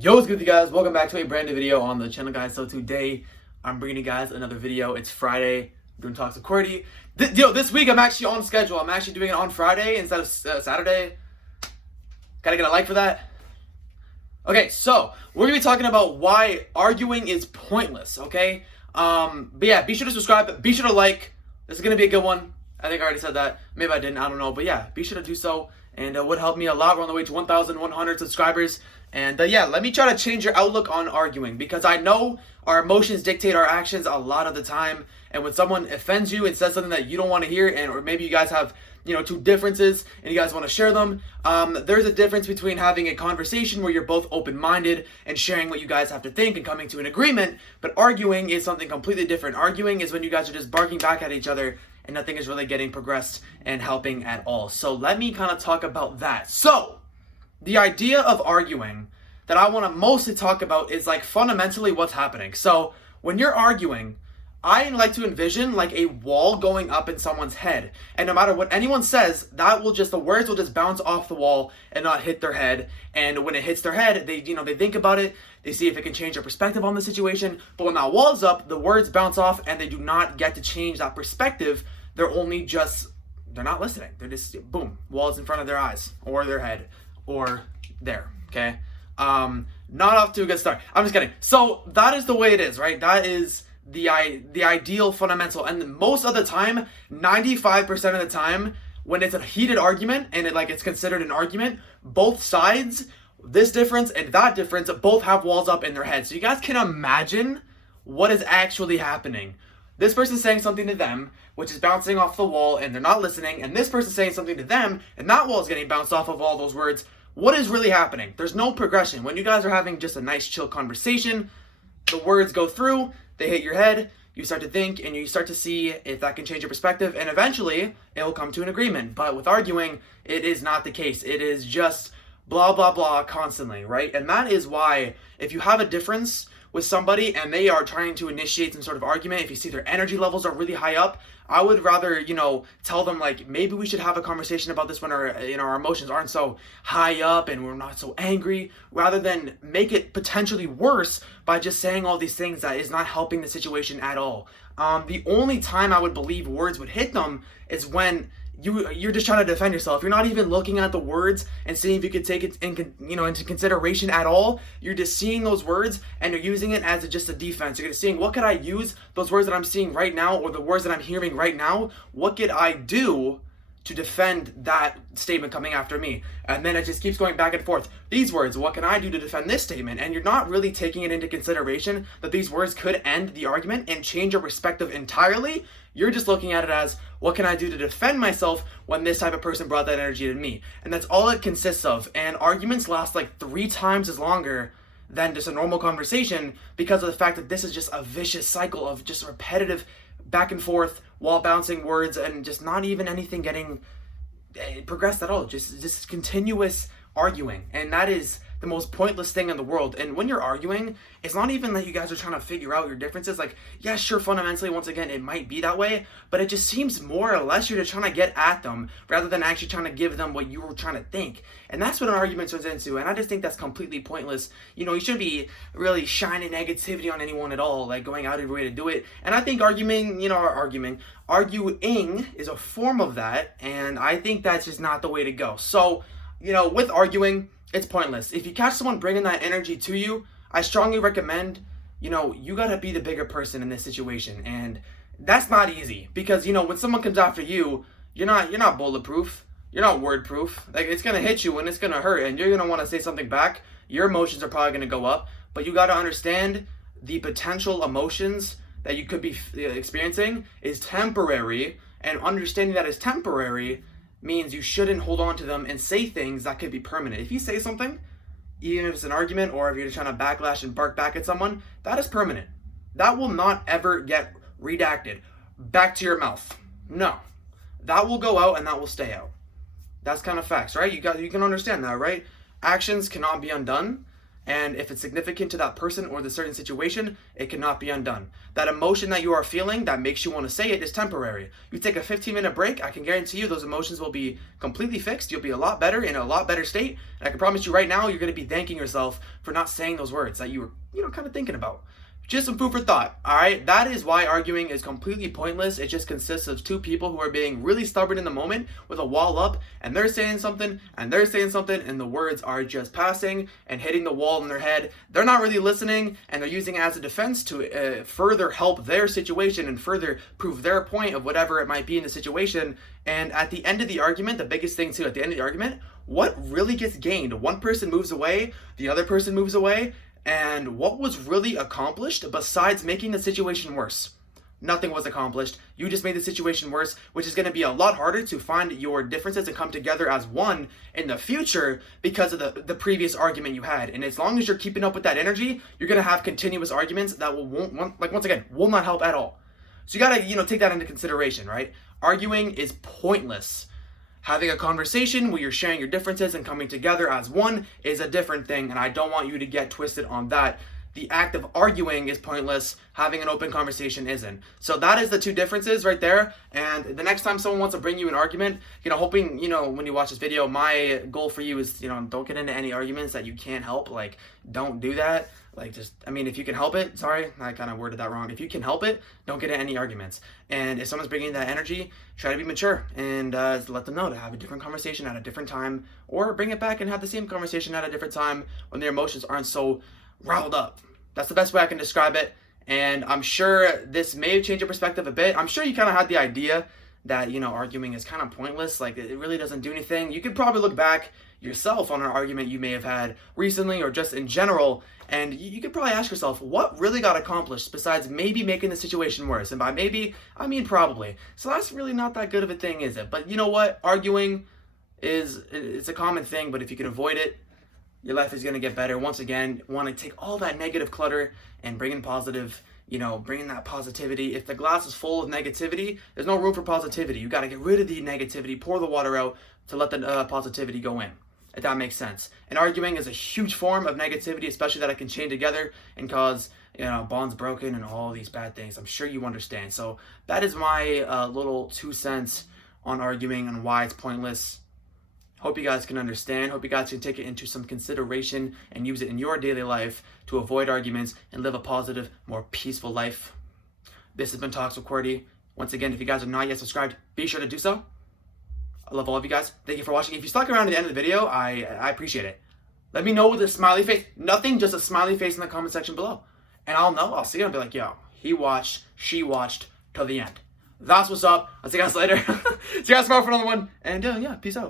Yo, what's good with you guys? Welcome back to a brand new video on the channel, guys. So today, I'm bringing you guys another video. It's Friday. I'm doing talks with Qwertyy. This week, I'm actually on schedule. I'm actually doing it on Friday instead of Saturday. Gotta get a like for that. Okay, so we're gonna be talking about why arguing is pointless, okay? But yeah, be sure to subscribe. Be sure to like. This is gonna be a good one. I think I already said that. Maybe I didn't. I don't know. But yeah, be sure to do so. And it would help me a lot. We're on the way to 1,100 subscribers. And yeah, let me try to change your outlook on arguing, because I know our emotions dictate our actions a lot of the time. And when someone offends you and says something that you don't want to hear, and or maybe you guys have two differences and you guys want to share them, there's a difference between having a conversation where you're both open-minded and sharing what you guys have to think and coming to an agreement. But arguing is something completely different. Arguing is when you guys are just barking back at each other and nothing is really getting progressed and helping at all. So let me kind of talk about that. So the idea of arguing that I want to mostly talk about is like fundamentally what's happening. So when you're arguing, I like to envision like a wall going up in someone's head, and no matter what anyone says, the words will just bounce off the wall and not hit their head. And when it hits their head, they think about it, they see if it can change their perspective on the situation. But when that wall's up, the words bounce off and they do not get to change that perspective. They're not listening. They're just, boom, walls in front of their eyes or their head or there, okay? Not off to a good start. I'm just kidding. So that is the way it is, right? That is the ideal fundamental. And most of the time, 95% of the time, when it's a heated argument and it's considered an argument, both sides, this difference and that difference, both have walls up in their head. So you guys can imagine what is actually happening. This person's saying something to them, which is bouncing off the wall, and they're not listening. And this person's saying something to them, and that wall is getting bounced off of all those words. What is really happening? There's no progression. When you guys are having just a nice chill conversation, the words go through, they hit your head, you start to think, and you start to see if that can change your perspective, and eventually it will come to an agreement. But with arguing, it is not the case. It is just blah, blah, blah constantly, right? And that is why if you have a difference with somebody and they are trying to initiate some sort of argument, if you see their energy levels are really high up, I would rather, tell them like, maybe we should have a conversation about this when our emotions aren't so high up and we're not so angry, rather than make it potentially worse by just saying all these things that is not helping the situation at all. The only time I would believe words would hit them is when you're just trying to defend yourself. You're not even looking at the words and seeing if you could take it into consideration at all. You're just seeing those words and you're using it as just a defense. You're just seeing, what could I use those words that I'm seeing right now, or the words that I'm hearing right now? What could I do to defend that statement coming after me? And then it just keeps going back and forth. These words, what can I do to defend this statement? And you're not really taking it into consideration that these words could end the argument and change your perspective entirely. You're just looking at it as, what can I do to defend myself when this type of person brought that energy to me? And that's all it consists of. And arguments last like 3 times as longer than just a normal conversation, because of the fact that this is just a vicious cycle of just repetitive back and forth, wall bouncing words, and just not even anything getting progressed at all. Just continuous arguing. And that is the most pointless thing in the world. And when you're arguing, it's not even that you guys are trying to figure out your differences. Like, yeah, sure, fundamentally, once again, it might be that way, but it just seems more or less you're just trying to get at them rather than actually trying to give them what you were trying to think. And that's what an argument turns into. And I just think that's completely pointless. You shouldn't be really shining negativity on anyone at all, like going out of your way to do it. And I think arguing is a form of that. And I think that's just not the way to go. So, with arguing, it's pointless. If you catch someone bringing that energy to you, I strongly recommend, you gotta be the bigger person in this situation. And that's not easy, because, when someone comes after you, you're not bulletproof. You're not word-proof. Like, it's gonna hit you and it's gonna hurt, and you're gonna wanna say something back. Your emotions are probably gonna go up, but you gotta understand the potential emotions that you could be experiencing is temporary, and understanding that it's temporary means you shouldn't hold on to them and say things that could be permanent. If you say something, even if it's an argument or if you're just trying to backlash and bark back at someone, that is permanent. That will not ever get redacted back to your mouth. No. That will go out and that will stay out. That's kind of facts, right? You can understand that, right? Actions cannot be undone, And if it's significant to that person or the certain situation, it cannot be undone. That emotion that you are feeling that makes you want to say it is temporary. You take a 15-minute break, I can guarantee you those emotions will be completely fixed. You'll be a lot better, in a lot better state. And I can promise you right now, you're going to be thanking yourself for not saying those words that you were, kind of thinking about. Just some food for thought, all right? That is why arguing is completely pointless. It just consists of two people who are being really stubborn in the moment with a wall up, and they're saying something, and they're saying something, and the words are just passing and hitting the wall in their head. They're not really listening, and they're using it as a defense to further help their situation and further prove their point of whatever it might be in the situation. And at the end of the argument, the biggest thing too, at the end of the argument, what really gets gained? One person moves away, the other person moves away, and what was really accomplished besides making the situation worse? Nothing was accomplished. You just made the situation worse, which is going to be a lot harder to find your differences and come together as one in the future because of the previous argument you had. And as long as you're keeping up with that energy, you're going to have continuous arguments that will not help at all. So you got to, take that into consideration, right? Arguing is pointless. Having a conversation where you're sharing your differences and coming together as one is a different thing, and I don't want you to get twisted on that. The act of arguing is pointless. Having an open conversation isn't. So that is the two differences right there. And the next time someone wants to bring you an argument, hoping, when you watch this video, my goal for you is, don't get into any arguments that you can't help. Like, don't do that. If you can help it, sorry, I kind of worded that wrong. If you can help it, don't get into any arguments. And if someone's bringing that energy, try to be mature and let them know to have a different conversation at a different time, or bring it back and have the same conversation at a different time when their emotions aren't so riled up. That's the best way I can describe it. And I'm sure this may have changed your perspective a bit. I'm sure you kind of had the idea that, arguing is kind of pointless. Like, it really doesn't do anything. You could probably look back yourself on an argument you may have had recently or just in general, and you could probably ask yourself, what really got accomplished besides maybe making the situation worse? And by maybe, I mean probably. So that's really not that good of a thing, is it? But you know what? Arguing it's a common thing, but if you can avoid it, your life is going to get better. Once again, want to take all that negative clutter and bring in positive, bring in that positivity. If the glass is full of negativity, there's no room for positivity. You got to get rid of the negativity, pour the water out to let the positivity go in, if that makes sense. And arguing is a huge form of negativity, especially that it can chain together and cause, bonds broken and all these bad things. I'm sure you understand. So that is my little 2 cents on arguing and why it's pointless. Hope you guys can understand. Hope you guys can take it into some consideration and use it in your daily life to avoid arguments and live a positive, more peaceful life. This has been Talks with Qwertyy. Once again, if you guys are not yet subscribed, be sure to do so. I love all of you guys. Thank you for watching. If you stuck around to the end of the video, I appreciate it. Let me know with a smiley face. Nothing, just a smiley face in the comment section below. And I'll know. I'll see you and be like, yo, he watched, she watched till the end. That's what's up. I'll see you guys later. See you guys tomorrow for another one. And yeah, peace out.